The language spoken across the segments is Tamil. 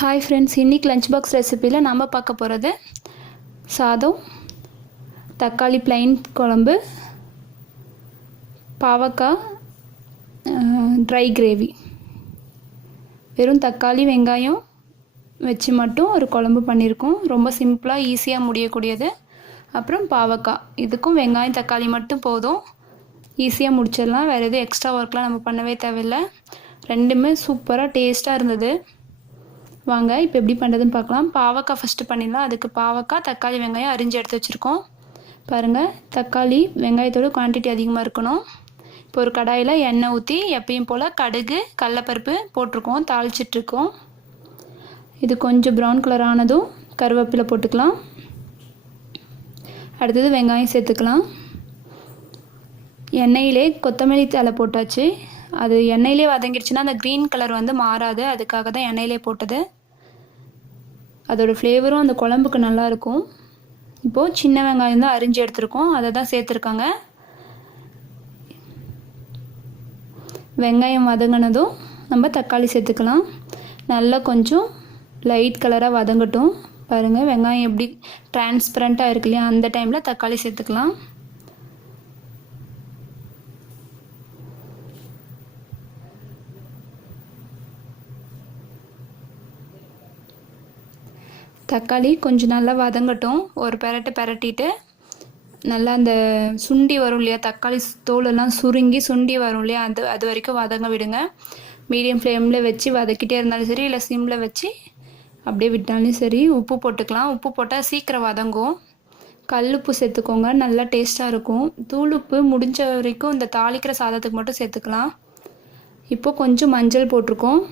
ஹாய் ஃப்ரெண்ட்ஸ், இன்றைக்கி லஞ்ச் பாக்ஸ் ரெசிப்பியில் நம்ம பார்க்க போகிறது சாதம், தக்காளி ப்ளைன் குழம்பு, பாவக்காய் ட்ரை கிரேவி. வெறும் தக்காளி வெங்காயம் வச்சு மட்டும் ஒரு குழம்பு பண்ணியிருக்கோம். ரொம்ப சிம்பிளாக ஈஸியாக முடியக்கூடியது. அப்புறம் பாவக்காய், இதுக்கும் வெங்காயம் தக்காளி மட்டும் போதும், ஈஸியாக முடிச்சிடலாம். வேறு எதுவும் எக்ஸ்ட்ரா ஒர்க்லாம் நம்ம பண்ணவே தேவையில்லை. ரெண்டுமே சூப்பராக டேஸ்ட்டாக இருந்தது. வாங்க இப்போ எப்படி பண்ணுறதுன்னு பார்க்கலாம். பாவக்காய் ஃபஸ்ட்டு பண்ணிடலாம். அதுக்கு பாவக்காய் தக்காளி வெங்காயம் அரிஞ்சு எடுத்து வச்சுருக்கோம். பாருங்கள், தக்காளி வெங்காயத்தோட குவான்டிட்டி அதிகமாக இருக்கணும். இப்போ ஒரு கடாயில் எண்ணெய் ஊற்றி எப்பயும் போல் கடுகு கடலப்பருப்பு போட்டிருக்கோம், தாளிச்சிட்ருக்கோம். இது கொஞ்சம் ப்ரௌன் கலர் ஆனதும் கருவேப்பிலை போட்டுக்கலாம். அடுத்தது வெங்காயம் சேர்த்துக்கலாம். எண்ணெயிலே கொத்தமல்லி தழை போட்டாச்சு. அது எண்ணெயிலே வதங்கிடுச்சுன்னா அந்த க்ரீன் கலர் வந்து மாறாது, அதுக்காக தான் எண்ணெயிலே போட்டது. அதோடய ஃப்ளேவரும் அந்த குழம்புக்கு நல்லாயிருக்கும். இப்போது சின்ன வெங்காயம் தான் அரிஞ்சு எடுத்துருக்கோம், அதை தான் சேர்த்துருக்காங்க. வெங்காயம் வதங்கினதும் நம்ம தக்காளி சேர்த்துக்கலாம். நல்லா கொஞ்சம் லைட் கலராக வதங்கட்டும். பாருங்கள், வெங்காயம் எப்படி டிரான்ஸ்பரண்ட்டாக இருக்கு இல்லையா, அந்த டைமில் தக்காளி சேர்த்துக்கலாம். தக்காளி கொஞ்சம் நல்லா வதங்கட்டும். ஒரு பெரட்டிட்டு நல்லா அந்த சுண்டி வரும் இல்லையா, தக்காளி தோலெல்லாம் சுண்டி வரும் இல்லையா, அது வரைக்கும் வதங்க விடுங்க. மீடியம் ஃப்ளேமில் வச்சு வதக்கிட்டே இருந்தாலும் சரி, இல்லை சிம்மில் வச்சு அப்படியே விட்டாலும் சரி. உப்பு போட்டுக்கலாம். உப்பு போட்டால் சீக்கிரம் வதங்கும். கல்லுப்பு சேர்த்துக்கோங்க, நல்லா டேஸ்ட்டாக இருக்கும். தூளுப்பு முடிஞ்ச வரைக்கும் இந்த தாளிக்கிற சாதத்துக்கு மட்டும் சேர்த்துக்கலாம். இப்போது கொஞ்சம் மஞ்சள் போட்டிருக்கோம்.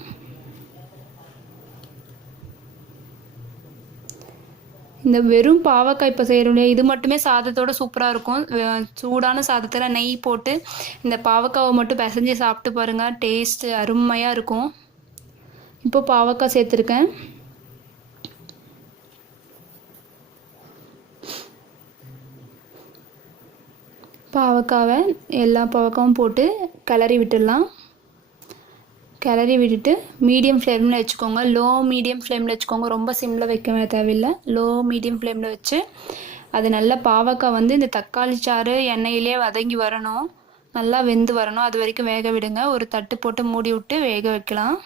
இந்த வெறும் பாவக்காய் இப்போ செய்கிறோம் இல்லையா, இது மட்டுமே சாதத்தோடு சூப்பராக இருக்கும். சூடான சாதத்தில் நெய் போட்டு இந்த பாவக்காவை மட்டும் பிசைஞ்சு சாப்பிட்டு பாருங்கள், டேஸ்ட்டு அருமையாக இருக்கும். இப்போ பாவக்காய் சேர்த்துருக்கேன். பாவக்காவை எல்லா பாவக்காவும் போட்டு கிளறி விட்டுடலாம். கிளறி விட்டுட்டு மீடியம் ஃப்ளேமில் வச்சுக்கோங்க. மீடியம் ஃப்ளேமில் வச்சுக்கோங்க. ரொம்ப சிம்மில் வைக்கவே தேவையில்லை. மீடியம் ஃப்ளேமில் வச்சு அது நல்லா பாவக்காய் வந்து இந்த தக்காளி சாறு எண்ணெயிலே வதங்கி வரணும், நல்லா வெந்து வரணும். அது வரைக்கும் வேக விடுங்க. ஒரு தட்டு போட்டு மூடி விட்டு வேக வைக்கலாம்.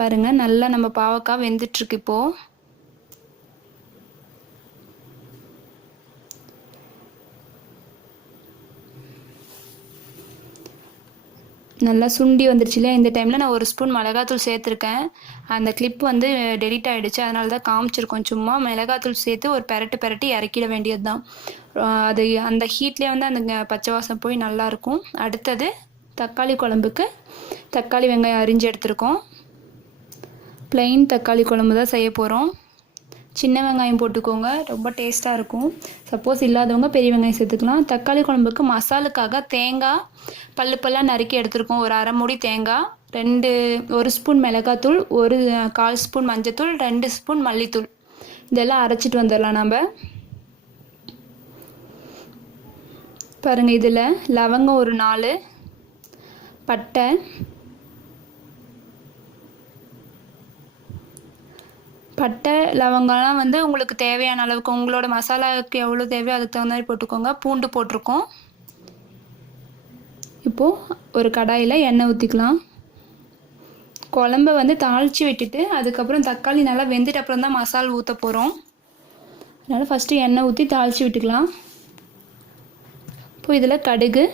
பாருங்கள், நல்லா நம்ம பாவக்காய் வெந்துட்டுருக்கு. இப்போது நல்லா சுண்டி வந்துருச்சு இல்லையா, இந்த டைமில் நான் 1 ஸ்பூன் மிளகாத்தூள் சேர்த்துருக்கேன். அந்த கிளிப் வந்து டெலிட் ஆகிடுச்சு, அதனால தான் காமிச்சிருக்கோம். சும்மா மிளகாத்தூள் சேர்த்து ஒரு பெரட்டி இறக்கிட வேண்டியது தான். அது அந்த ஹீட்லேயே வந்து அந்த பச்சை வாசம் போய் நல்லாயிருக்கும். அடுத்தது தக்காளி குழம்புக்கு தக்காளி வெங்காயம் அரிஞ்சு எடுத்துருக்கோம். ப்ளைன் தக்காளி குழம்பு தான் செய்ய போகிறோம். சின்ன வெங்காயம் போட்டுக்கோங்க, ரொம்ப டேஸ்ட்டாக இருக்கும். சப்போஸ் இல்லாதவங்க பெரிய வெங்காயம் சேர்த்துக்கலாம். தக்காளி குழம்புக்கு மசாலுக்காக தேங்காய் பல்லாக நறுக்கி எடுத்துருக்கோம். ஒரு அரை மூடி தேங்காய், 1 ஸ்பூன் மிளகாத்தூள், 1/4 ஸ்பூன் மஞ்சத்தூள், 2 ஸ்பூன் மல்லித்தூள், இதெல்லாம் அரைச்சிட்டு வந்துடலாம் நம்ம. பாருங்கள், இதில் லவங்கம் ஒரு 4, பட்டை, லவங்கம்லாம் வந்து உங்களுக்கு தேவையான அளவுக்கு, உங்களோட மசாலாவுக்கு எவ்வளோ தேவையோ அதுக்கு தகுந்த மாதிரி போட்டுக்கோங்க. பூண்டு போட்டிருக்கோம். இப்போது ஒரு கடாயில் எண்ணெய் ஊற்றிக்கலாம். குழம்ப வந்து தாளித்து விட்டுட்டு அதுக்கப்புறம் தக்காளி நல்லா வெந்துட்டு அப்புறம் தான் மசாலா ஊற்ற போகிறோம். அதனால் ஃபஸ்ட்டு எண்ணெய் ஊற்றி தாளித்து விட்டுக்கலாம். இப்போ இதில் கடுகு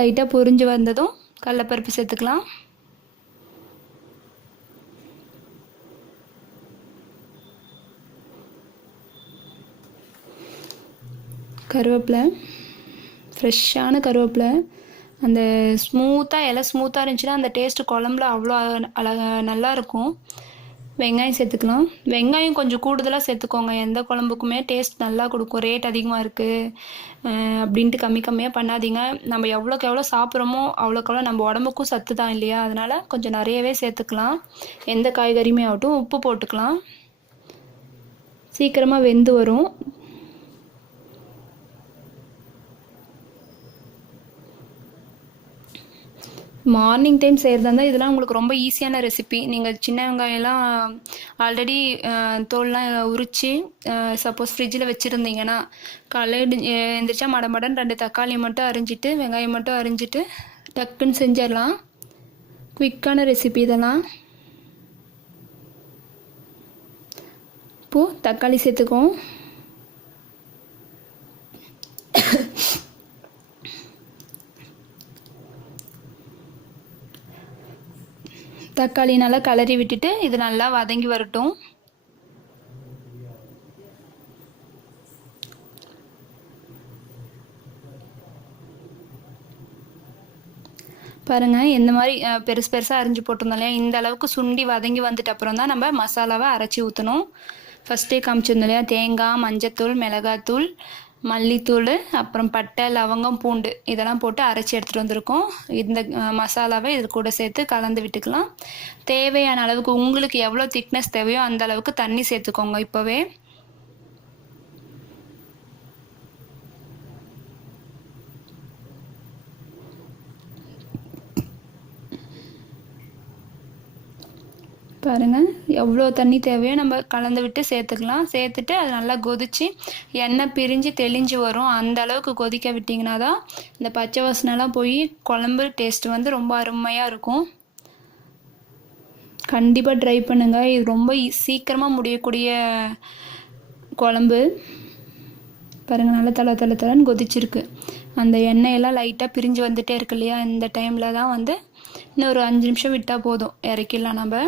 லைட்டாக பொரிஞ்சு வந்ததும் கடலப்பருப்பு சேர்த்துக்கலாம். கருவேப்பிலை, ஃப்ரெஷ்ஷான கருவேப்பிலை, அந்த இலை ஸ்மூத்தாக இருந்துச்சுன்னா அந்த டேஸ்ட்டு குழம்புல அவ்வளோ நல்லாயிருக்கும். வெங்காயம் சேர்த்துக்கலாம். வெங்காயம் கொஞ்சம் கூடுதலாக சேர்த்துக்கோங்க, எந்த குழம்புக்குமே டேஸ்ட் நல்லா கொடுக்கும். ரேட் அதிகமாக இருக்குது அப்படின்ட்டு கம்மியாக பண்ணாதீங்க. நம்ம எவ்வளோக்கு எவ்வளோ சாப்பிட்றோமோ அவ்வளோக்கு நம்ம உடம்புக்கும் சத்து தான் இல்லையா, அதனால் கொஞ்சம் நிறையவே சேர்த்துக்கலாம். எந்த காய்கறியுமே ஆகட்டும். உப்பு போட்டுக்கலாம், சீக்கிரமாக வெந்து வரும். மார்னிங் டைம் செய்கிறதா இருந்தால் இதெல்லாம் உங்களுக்கு ரொம்ப ஈஸியான ரெசிபி. நீங்கள் சின்ன வெங்காயம்லாம் ஆல்ரெடி தோல்லாம் உரித்து சப்போஸ் ஃப்ரிட்ஜில் வச்சுருந்தீங்கன்னா காலையில் எழுந்திரிச்சா மடமடன் 2 தக்காளி மட்டும் அரிஞ்சிட்டு வெங்காயம் மட்டும் அரிஞ்சிட்டு டக்குன்னு செஞ்சிடலாம். குயிக்கான ரெசிபி இதெல்லாம். இப்போது தக்காளி சேர்த்துக்குவோம். தக்காளி நல்லா கிளறி விட்டுட்டு இது நல்லா வதங்கி வரட்டும். பாருங்கள், இந்த மாதிரி பெருசு பெருசாக அரிஞ்சு போட்டிருந்தோம் இல்லையா, இந்த அளவுக்கு சுண்டி வதங்கி வந்துட்டு அப்புறம் தான் நம்ம மசாலாவை அரைச்சி ஊற்றணும். ஃபஸ்ட்டே காமிச்சிருந்தோம் இல்லையா, தேங்காய், மஞ்சத்தூள், மிளகாத்தூள், மல்லித்தூள், அப்புறம் பட்டை, லவங்கம், பூண்டு இதெல்லாம் போட்டு அரைச்சி எடுத்துகிட்டு வந்திருக்கோம். இந்த மசாலாவை இது கூட சேர்த்து கலந்து விட்டுக்கலாம். தேவையான அளவுக்கு உங்களுக்கு எவ்வளோ திக்னஸ் தேவையோ அந்த அளவுக்கு தண்ணி சேர்த்துக்கோங்க இப்போவே. பாருங்கள், எவ்வளோ தண்ணி தேவையோ நம்ம கலந்து விட்டு சேர்த்துக்கலாம். சேர்த்துட்டு அது நல்லா கொதித்து எண்ணெய் பிரிஞ்சு தெளிஞ்சு வரும். அந்த அளவுக்கு கொதிக்க விட்டிங்கன்னா தான் இந்த பச்சை வாசனைலாம் போய் குழம்பு டேஸ்ட்டு வந்து ரொம்ப அருமையாக இருக்கும். கண்டிப்பாக ட்ரை பண்ணுங்கள். இது ரொம்ப சீக்கிரமாக முடியக்கூடிய குழம்பு. பாருங்கள், நல்லா தளன்னு கொதிச்சிருக்கு. அந்த எண்ணெயெல்லாம் லைட்டாக பிரிஞ்சு வந்துகிட்டே இருக்கு இல்லையா, இந்த டைமில் தான் வந்து இன்னும் ஒரு 5 நிமிஷம் விட்டால் போதும், இறக்கிடலாம் நம்ம.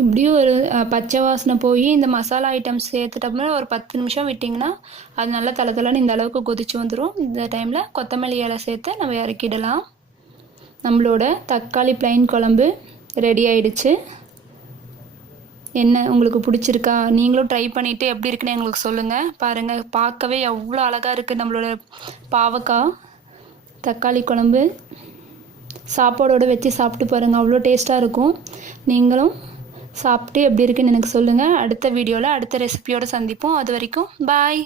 இப்படியும் ஒரு பச்சை வாசனை போய் இந்த மசாலா ஐட்டம்ஸ் சேர்த்துட்டோம்னா ஒரு 10 நிமிஷம் விட்டிங்கன்னா அது நல்லா தளன்னு இந்த அளவுக்கு கொதிச்சு வந்துடும். இந்த டைமில் கொத்தமல்லி இலை சேர்த்து நம்ம இறக்கிடலாம். நம்மளோட தக்காளி பிளைன் குழம்பு ரெடி ஆயிடுச்சு. என்ன உங்களுக்கு பிடிச்சிருக்கா? நீங்களும் ட்ரை பண்ணிவிட்டு எப்படி இருக்குன்னு எங்களுக்கு சொல்லுங்கள். பாருங்கள், பார்க்கவே எவ்வளோ அழகாக இருக்குது நம்மளோட பாவக்காய் தக்காளி குழம்பு. சாப்பாடோடு வச்சு சாப்பிட்டு பாருங்கள், அவ்வளோ டேஸ்ட்டாக இருக்கும். நீங்களும் சாப்பிட்டு எப்படி இருக்குன்னு எனக்கு சொல்லுங்கள். அடுத்த வீடியோவில் அடுத்த ரெசிபியோடு சந்திப்போம். அது வரைக்கும் பாய்.